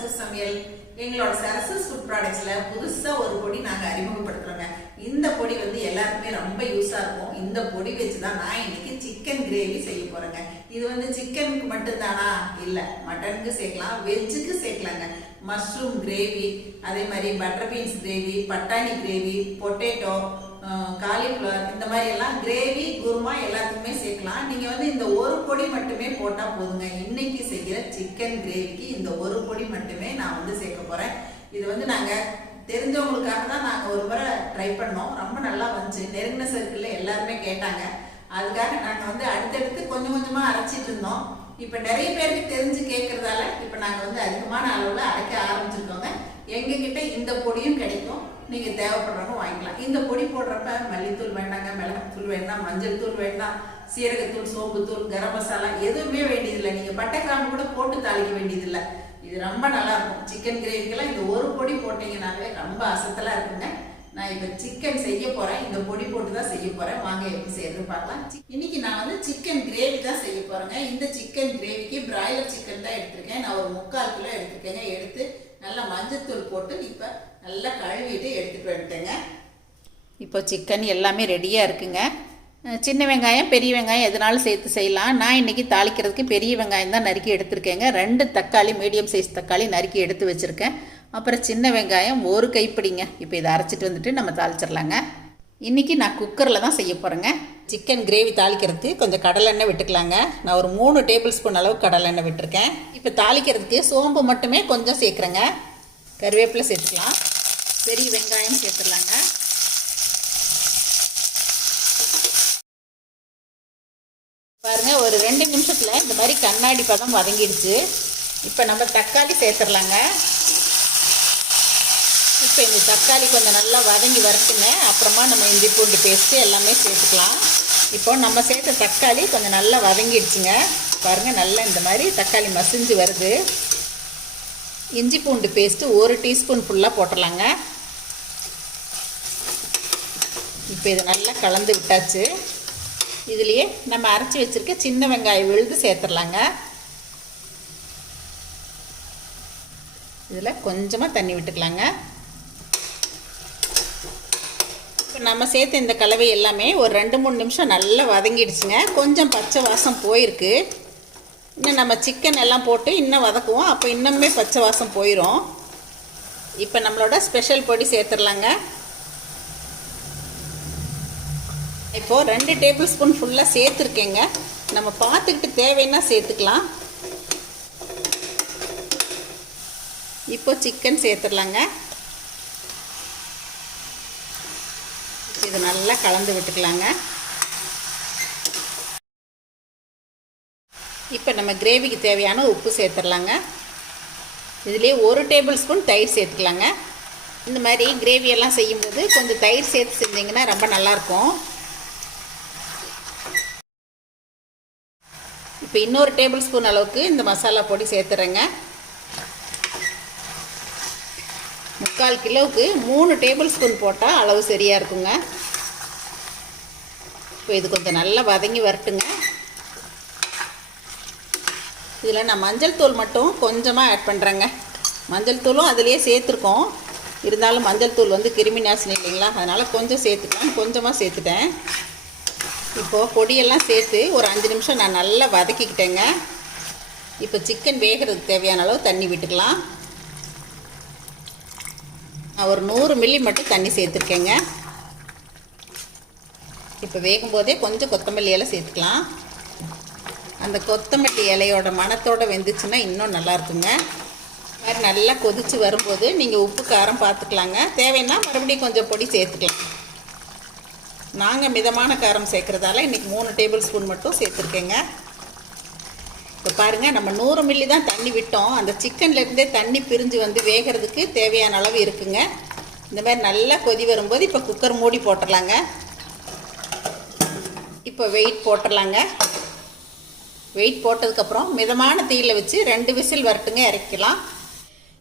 சரசு சமையல் எங்களோட சரசஸ் ஃபுட் ப்ராடக்ட்ஸ்ல புதுசா ஒரு பொடி நாங்க அறிமுகப்படுத்துறோங்க. இந்த பொடி வந்து எல்லாருக்குமே ரொம்ப யூஸா இருக்கும். இந்த பொடி வச்சு தான் நான் இன்னைக்கு சிக்கன் கிரேவி செய்ய போறேங்க. இது வந்து சிக்கனுக்கு மட்டும்தானா? இல்ல மட்டனுக்கு சேர்க்கலாம் வெஜ்ஜுக்கு சேர்க்கலாங்க. மஷ்ரூம் கிரேவி அதே மாதிரி பட்டர் பீன்ஸ் கிரேவி பட்டாணி கிரேவி பொட்டேட்டோ காலிஃப்ளவர் இந்த மாதிரி எல்லாம் கிரேவி குருமா எல்லாத்துக்குமே சேர்க்கலாம். நீங்க வந்து இந்த ஒரு பொடி மட்டுமே போட்டா போதுங்க. இன்னைக்கு செய்கிற சிக்கன் கிரேவிக்கு இந்த ஒரு பொடி மட்டுமே நான் வந்து சேர்க்க போறேன். இது வந்து நாங்க தெரிஞ்சவங்களுக்காக தான் நாங்க ஒரு முறை ட்ரை பண்ணோம். ரொம்ப நல்லா வந்துச்சு. நெருங்கின சர்க்கிள்ல எல்லாருமே கேட்டாங்க. அதுக்காக நாங்க வந்து அடுத்தடுத்து கொஞ்சம் கொஞ்சமா அரைச்சிட்டு இருந்தோம். இப்ப நிறைய பேருக்கு தெரிஞ்சு கேட்கறதால இப்ப நாங்க வந்து அதிகமான அளவுல அரைக்க ஆரம்பிச்சிருக்கோங்க. எங்ககிட்ட இந்த பொடியும் கிடைக்கும். நீங்கள் தேவைப்படுறப்ப வாங்கிக்கலாம். இந்த பொடி போடுறப்ப மல்லித்தூள் வேண்டாங்க மிளகாத்தூள் வேண்டாம் மஞ்சள் தூள் வேண்டாம் சீரகத்தூள் சோம்புத்தூள் கரம் மசாலா எதுவுமே வேண்டியதில்லை. நீங்கள் பட்டை கிராம்பு கூட போட்டு தாளிக்க வேண்டியதில்லை. இது ரொம்ப நல்லா இருக்கும். சிக்கன் கிரேவிக்கெல்லாம் இந்த ஒரு பொடி போட்டிங்கனாவே ரொம்ப அசத்தலாக இருக்குங்க. நான் இப்போ சிக்கன் செய்ய போகிறேன் இந்த பொடி போட்டு தான் செய்ய போகிறேன் வாங்க எப்படி செய்யறது பார்க்கலாம். இன்னைக்கு நான் வந்து சிக்கன் கிரேவி தான் செய்ய போகிறேங்க இந்த சிக்கன் கிரேவிக்கு பிராய்லர் சிக்கன் தான் எடுத்திருக்கேன். நான் ஒரு முக்கால் கிலோ எடுத்திருக்கேங்க. எடுத்து நல்லா மஞ்சத்தூள் போட்டு இப்போ நல்லா கழுவிட்டு எடுத்துகிட்டு வந்துட்டேங்க. இப்போ சிக்கன் எல்லாமே ரெடியாக இருக்குங்க. சின்ன வெங்காயம் பெரிய வெங்காயம் எதனாலும் சேர்த்து செய்யலாம். நான் இன்றைக்கி தாளிக்கிறதுக்கு பெரிய வெங்காயம் தான் நறுக்கி எடுத்திருக்கேங்க. ரெண்டு தக்காளி மீடியம் சைஸ் தக்காளி நறுக்கி எடுத்து வச்சுருக்கேன். அப்புறம் சின்ன வெங்காயம் ஒரு கைப்பிடிங்க. இப்போ இதை அரைச்சிட்டு வந்துட்டு நம்ம தாளிச்சிடலாங்க. இன்றைக்கி நான் குக்கரில் தான் செய்ய போகிறேங்க சிக்கன் கிரேவி தாளிக்கிறதுக்கு கொஞ்சம் கடலெண்ணெய் விட்டுக்கலாங்க. நான் ஒரு மூணு டேபிள் ஸ்பூன் அளவு கடலெண்ணெய் விட்டுருக்கேன். இப்போ தாளிக்கிறதுக்கு சோம்பு மட்டுமே கொஞ்சம் சேர்க்குறேங்க. கருவேப்பிலை சேர்த்துக்கலாம். பெரிய வெங்காயம் சேர்த்துடலாங்க. பாருங்கள் ஒரு ரெண்டு நிமிஷத்தில் இந்த மாதிரி கண்ணாடி பதம் வதங்கிடுச்சு. இப்போ நம்ம தக்காளி சேர்த்துடலாங்க. இப்போ இந்த தக்காளி கொஞ்சம் நல்லா வதங்கி வரட்டுங்க. அப்புறமா நம்ம இஞ்சி பூண்டு பேஸ்ட்டு எல்லாமே சேர்த்துக்கலாம். இப்போ நம்ம சேர்த்த தக்காளி கொஞ்சம் நல்லா வதங்கிடுச்சுங்க. பாருங்கள் நல்லா இந்த மாதிரி தக்காளி மசிஞ்சு வருது. இஞ்சி பூண்டு பேஸ்ட்டு ஒரு டீஸ்பூன் ஃபுல்லாக போட்டுடலாங்க. இப்போ இதை நல்லா கலந்து விட்டாச்சு. இதுலேயே நம்ம அரைச்சி வச்சுருக்க சின்ன வெங்காயம் விழுது சேர்த்துடலாங்க. இதில் கொஞ்சமாக தண்ணி விட்டுக்கலாங்க. இப்போ நம்ம சேர்த்த இந்த கலவை எல்லாமே ஒரு ரெண்டு மூணு நிமிஷம் நல்லா வதங்கிடுச்சுங்க. கொஞ்சம் பச்சை வாசம் போயிருக்கு. இன்னும் நம்ம சிக்கன் எல்லாம் போட்டு இன்னும் வதக்குவோம். அப்போ இன்னுமே பச்சை வாசம் போயிடும் இப்போ நம்மளோட ஸ்பெஷல் பொடி சேர்த்துடலாங்க. இப்போது ரெண்டு டேபிள் ஸ்பூன் ஃபுல்லாக சேர்த்துருக்கேங்க. நம்ம பார்த்துக்கிட்டு தேவைன்னா சேர்த்துக்கலாம். இப்போ சிக்கன் சேர்த்துடலாங்க. இது நல்லா கலந்து விட்டுக்கலாங்க. இப்போ நம்ம கிரேவிக்கு தேவையான உப்பு சேர்த்துடலாங்க. இதுலேயே ஒரு டேபிள் ஸ்பூன் தயிர் சேர்த்துக்கலாங்க. இந்த மாதிரி கிரேவியெல்லாம் செய்யும்போது கொஞ்சம் தயிர் சேர்த்து செஞ்சிங்கன்னா ரொம்ப நல்லாயிருக்கும். இப்போ இன்னொரு டேபிள் ஸ்பூன் அளவுக்கு இந்த மசாலா பொடி சேர்த்துறேங்க. முக்கால் கிலோவுக்கு மூணு டேபிள் ஸ்பூன் போட்டால் அளவு சரியாக இருக்குங்க. இப்போ இது கொஞ்சம் நல்லா வதங்கி வரட்டுங்க. இதில் நான் மஞ்சள் தூள் மட்டும் கொஞ்சமாக ஆட் பண்ணுறேங்க மஞ்சள் தூளும் அதுலேயே சேர்த்துருக்கோம். இருந்தாலும் மஞ்சள் தூள் வந்து கிருமி நாசினி இல்லைங்களா? அதனால் கொஞ்சம் சேர்த்துக்கலாம். கொஞ்சமாக சேர்த்துட்டேன். இப்போது பொடியெல்லாம் சேர்த்து ஒரு அஞ்சு நிமிஷம் நான் நல்லா வதக்கிக்கிட்டேங்க. இப்போ சிக்கன் வேகிறதுக்கு தேவையான அளவு தண்ணி விட்டுக்கலாம். நான் ஒரு நூறு மில்லி மட்டும் தண்ணி சேர்த்துருக்கேங்க. இப்போ வேகும்போதே கொஞ்சம் கொத்தமல்லி இலை சேர்த்துக்கலாம். அந்த கொத்தமல்லி இலையோட மணத்தோட வெந்துச்சுன்னா இன்னும் நல்லா இருக்குங்க. மாதிரி நல்லா கொதிச்சு வரும்போது நீங்கள் உப்பு காரம் பார்த்துக்கலாங்க தேவைன்னா மறுபடியும் கொஞ்சம் பொடி சேர்த்துக்கலாம். நாங்கள் மிதமான காரம் சேர்க்குறதால இன்றைக்கி மூணு டேபிள் ஸ்பூன் மட்டும் சேர்த்துருக்கேங்க. இப்போ பாருங்கள் நம்ம நூறு மில்லி தான் தண்ணி விட்டோம். அந்த சிக்கன்லேருந்தே தண்ணி பிரிஞ்சு வந்து வேகிறதுக்கு தேவையான அளவு இருக்குங்க. இந்த மாதிரி நல்லா கொதி வரும்போது இப்போ குக்கர் மூடி போட்டுடலாங்க இப்போ வெயிட் போட்டுடலாங்க வெயிட் போட்டதுக்கப்புறம் மிதமான தீயில் வச்சு ரெண்டு விசில் வரட்டுங்க இறக்கலாம்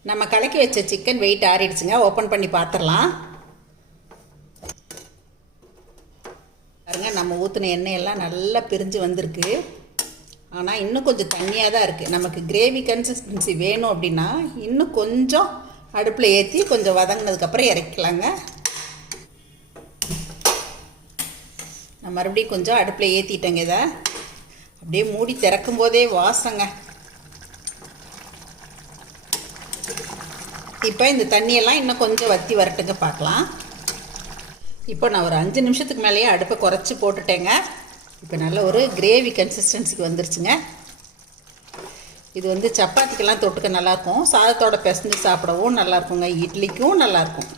நம்ம கலக்கி வச்ச சிக்கன் வெயிட் ஆறிடுச்சுங்க. ஓப்பன் பண்ணி பார்த்துடலாம் பாருங்க நம்ம ஊற்றின எண்ணெயெல்லாம் நல்லா பிரிஞ்சு வந்திருக்கு. ஆனால் இன்னும் கொஞ்சம் தண்ணியாக தான் இருக்குது நமக்கு கிரேவி கன்சிஸ்டன்சி வேணும் அப்படின்னா இன்னும் கொஞ்சம் அடுப்பில் ஏற்றி கொஞ்சம் வதங்கினதுக்கப்புறம் இறக்கலாங்க. நான் மறுபடியும் கொஞ்சம் அடுப்பில் ஏற்றிட்டேங்க இதை. அப்படியே மூடி திறக்கும் போதே வாசங்க. இப்போ இந்த தண்ணியெல்லாம் இன்னும் கொஞ்சம் வற்றி வரட்டுங்க பார்க்கலாம். இப்போ நான் ஒரு அஞ்சு நிமிஷத்துக்கு மேலேயே அடுப்பை குறைச்சி போட்டுட்டேங்க. இப்போ நல்ல ஒரு கிரேவி கன்சிஸ்டன்சிக்கு வந்துருச்சுங்க. இது வந்து சப்பாத்திக்கெல்லாம் தொட்டுக்க நல்லாயிருக்கும் சாதத்தோட பிசைஞ்சு சாப்பிடவும் நல்லாயிருக்குங்க இட்லிக்கும் நல்லாயிருக்கும்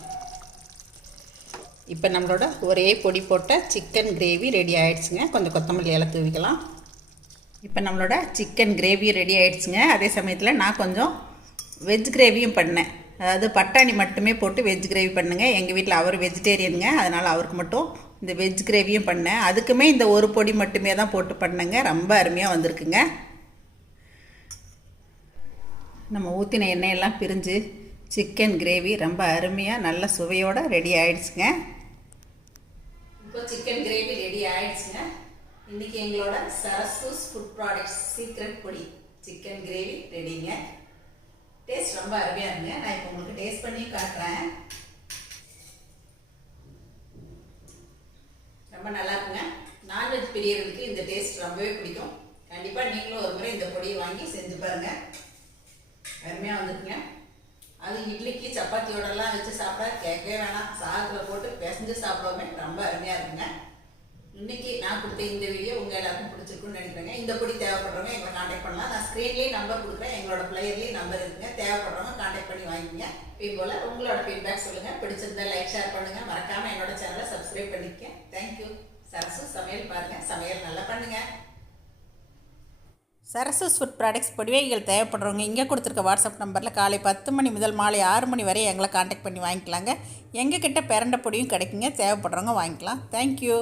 இப்போ நம்மளோட ஒரே பொடி போட்ட சிக்கன் கிரேவி ரெடி ஆகிடுச்சுங்க கொஞ்சம் கொத்தமல்லி இலை தூவிக்கலாம். இப்போ நம்மளோட சிக்கன் கிரேவி ரெடி ஆகிடுச்சுங்க அதே சமயத்தில் நான் கொஞ்சம் வெஜ் கிரேவியும் பண்ணேன். அதாவது பட்டாணி மட்டுமே போட்டு வெஜ் கிரேவி பண்ணுங்க. எங்கள் வீட்டில் அவர் வெஜிடேரியனுங்க அதனால் அவருக்கு மட்டும் இந்த வெஜ் கிரேவியும் பண்ணேன். அதுக்குமே இந்த ஒரு பொடி மட்டுமே தான் போட்டு பண்ணேங்க. ரொம்ப அருமையாக வந்திருக்குங்க. நம்ம ஊற்றின எண்ணெயெல்லாம் பிரிஞ்சு சிக்கன் கிரேவி ரொம்ப அருமையாக நல்ல சுவையோடு ரெடி ஆயிடுச்சுங்க. இப்போ சிக்கன் கிரேவி ரெடி ஆயிடுச்சுங்க. இன்னைக்கு எங்களோட சரசூஸ் ஃபுட் ப்ராடக்ட்ஸ் சீக்ரெட் பொடி சிக்கன் கிரேவி ரெடிங்க டேஸ்ட் ரொம்ப அருமையாக இருங்க நான் இப்போ உங்களுக்கு டேஸ்ட் பண்ணி காட்டுறேன். ரொம்ப நல்லா இருக்குங்க. நான்வெஜ் பிரியர்களுக்கு இந்த டேஸ்ட் ரொம்பவே பிடிக்கும். கண்டிப்பாக நீங்களும் ஒரு முறை இந்த பொடியை வாங்கி செஞ்சு பாருங்கள் அருமையாக வந்துருக்குங்க. அது இட்லிக்கு சப்பாத்தியோடலாம் வச்சு சாப்பிட கேட்கவே வேணாம். சாதத்தில் போட்டு பிசைஞ்சு சாப்பிடவுமே ரொம்ப அருமையாக இருக்குங்க. இன்னைக்கு நான் கொடுத்த இந்த வீடியோ உங்கள் எல்லாருக்கும் பிடிச்சிருக்குன்னு நினைக்கிறேங்க. இந்த பொடி தேவைப்படுறவங்க எங்களை காண்டாக்ட் பண்ணலாம். நான் ஸ்க்ரீன்லேயே நம்பர் கொடுக்குறேன். எங்களோட பிளேயர்லேயும் நம்பர் இருக்குங்க. தேவைப்படுறவங்க காண்டாக்ட் பண்ணி வாங்கிங்க இதே போல் உங்களோட ஃபீட்பேக் சொல்லுங்கள் பிடிச்சிருந்தா லைக் ஷேர் பண்ணுங்கள் மறக்காமல் என்னோட சேனலை சப்ஸ்கிரைப் பண்ணிக்க தேங்க்யூ சரசு சமையல் பாருங்கள் சமையல் நல்லா பண்ணுங்கள் சரசஸ் ஃபுட் ப்ராடக்ட்ஸ் பொடிவைகள் தேவைப்படுறவங்க இங்கே கொடுத்துருக்க வாட்ஸ்அப் நம்பரில் காலை பத்து மணி முதல் மாலை ஆறு மணி வரை எங்களை காண்டாக்ட் பண்ணி வாங்கிக்கலாங்க. எங்கக்கிட்ட பிறண்ட பொடியும் கிடைக்குங்க. தேவைப்படுறவங்க வாங்கிக்கலாம். தேங்க்யூ